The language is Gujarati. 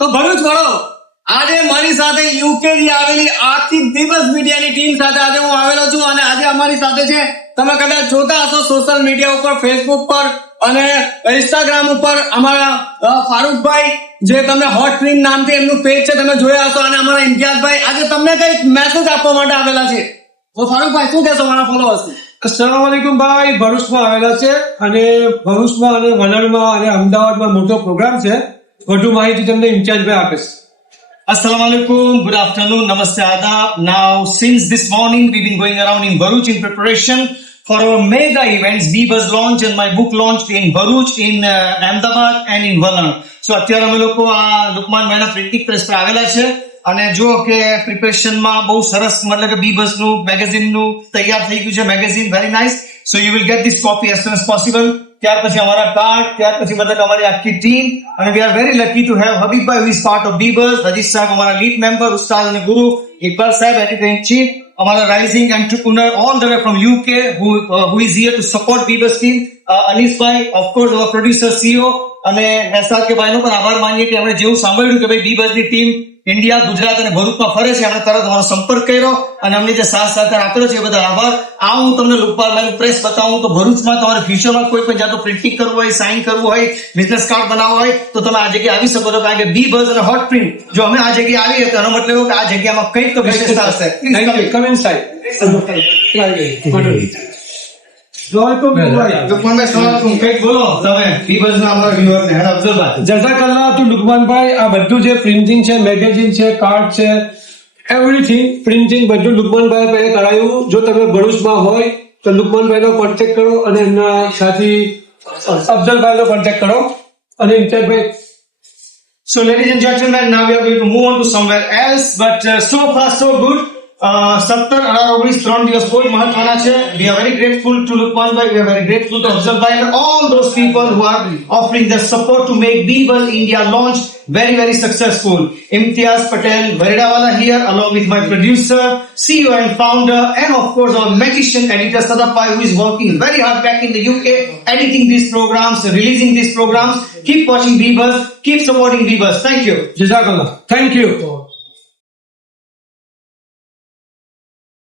તો ભરૂચ વડો આજે મારી સાથે યુકે થી આવેલી આર્થિક દિવસ મીડિયાની ટીમ સાથે આજે હું આવેલો છું અને આજે અમારી સાથે છે, તમે કદાચ જોતા હશો સોશિયલ મીડિયા ઉપર, ફેસબુક પર અને ઇન્સ્ટાગ્રામ ઉપર અમારા ફારૂકભાઈ, જે તમને હોટ સ્પ્રિંગ નામથી એમનું પેજ છે, તમે જોયા હશો, અને અમારા ઇમ્તિયાઝભાઈ આજે તમને કઈક મેસેજ આપવા માટે આવેલા છે. તો ફારૂકભાઈ શું કહેશો મારા ફોલોઅર્સ? અસલામ વાલેકુમ ભાઈ. ભરૂચમાં આવેલા છે અને ભરૂચમાં અને વલણમાં અને અમદાવાદમાં મોટો પ્રોગ્રામ છે. વધુ માહિતી તમને ઇમ્તિયાઝભાઈ આપે છે. Assalamu alaikum, good afternoon, namaste, adab. Now, since this morning, we've been going around in Bharuch in preparation for our mega events, Bebus launch and my book launch in Bharuch, in Ahmedabad and in Valan. So, અત્યારે અમે લોકો આ લુકમાન ભાઈના પ્રિન્ટિંગ પ્રેસ પર આવેલા છે અને જો કે પ્રિપેરેશનમાં બહુ સરસ, મતલબ કે બીબસનું મેગેઝિનનું તૈયાર થઈ ગયું છે. Magazine very nice. So you will get this copy as soon as possible. ત્યાર પછી અમારા કાર્ડ, ત્યાર પછી મતલબ અમારી આખી ટીમ, અને we are very lucky to have હબીબભાઈ who is part of Bebus, Rajish sahab અમારા લીડ મેમ્બર, ઉસ્તાદ અને ગુરુ, Iqbal sahab editor in chief, અમારા rising entrepreneur all the way from UK who is here to support Bebus team, અનીસભાઈ, ઓફકોર્સ અવર પ્રોડ્યુસર CEO, અને એસઆર કે ભાઈનો પણ આભાર માનીએ કે આપણે જેવું સાંભળ્યું કે ભાઈ બીબસની ટીમ ઇન્ડિયા, ગુજરાત અને ભરૂચમાં ફરે છે, આપણે તરત અમારો સંપર્ક કર્યો અને અમને જે સાથ સહકાર આપેલો છે એ બધા આભાર. આ હું તમને લુકપાલભાઈનું પ્રેસ બતાવું તો ભરૂચમાં તમારે ફ્યુચરમાં કોઈ પણ જાતનું પ્રિન્ટિંગ કરવું હોય, સાઇન કરવું હોય, બિઝનેસ કાર્ડ બનાવવા હોય તો તમે આ જગ્યાએ આવી શકો છો, કારણ કે બીબસ અને હોટ પ્રિન્ટ જો અમે આ જગ્યાએ આવીએ તો એનો મતલબ એવું કે આ જગ્યામાં કંઈક તો વિશેષતા હશે. કમ ઇનસાઇડ. કંઈક બોલો તમે બીબસના અમારા વ્યુઅરને. હેડ અફઝલભાઈ. જઝાકલ્લાહ ટુ લુકમાનભાઈ. આ બધું જે પ્રિન્ટિંગ છે, મેગેઝિન છે, કાર્ડ છે, એવરીથિંગ પ્રિન્ટિંગ બધું લુકમાનભાઈ પાસે કરાયું. જો તમે ભરૂચમાં હોય તો લુકમાનભાઈનો કોન્ટેક્ટ કરો અને એમના સાથી અફઝલભાઈનો કોન્ટેક્ટ કરો. અને ઇમ્તિયાઝભાઈ. So, ladies and gentlemen, now we are going to move on to somewhere else, but so far so good. 17-18 દિવસ કોઈ મહત્વના છે. We are very grateful to Lukmanbhai, we are very grateful to Afzalbhai and all those people who are offering their support to make Bebus India launch very, very successful. Imtiaz Patel Varidawala here, along with my producer, CEO and founder, and of course our magician editor Sadafai, who is working very hard back in the UK, editing these programs, releasing these programs. Keep watching Bebus, keep supporting Bebus. Thank you. જઝાકલ્લાહ. Thank you.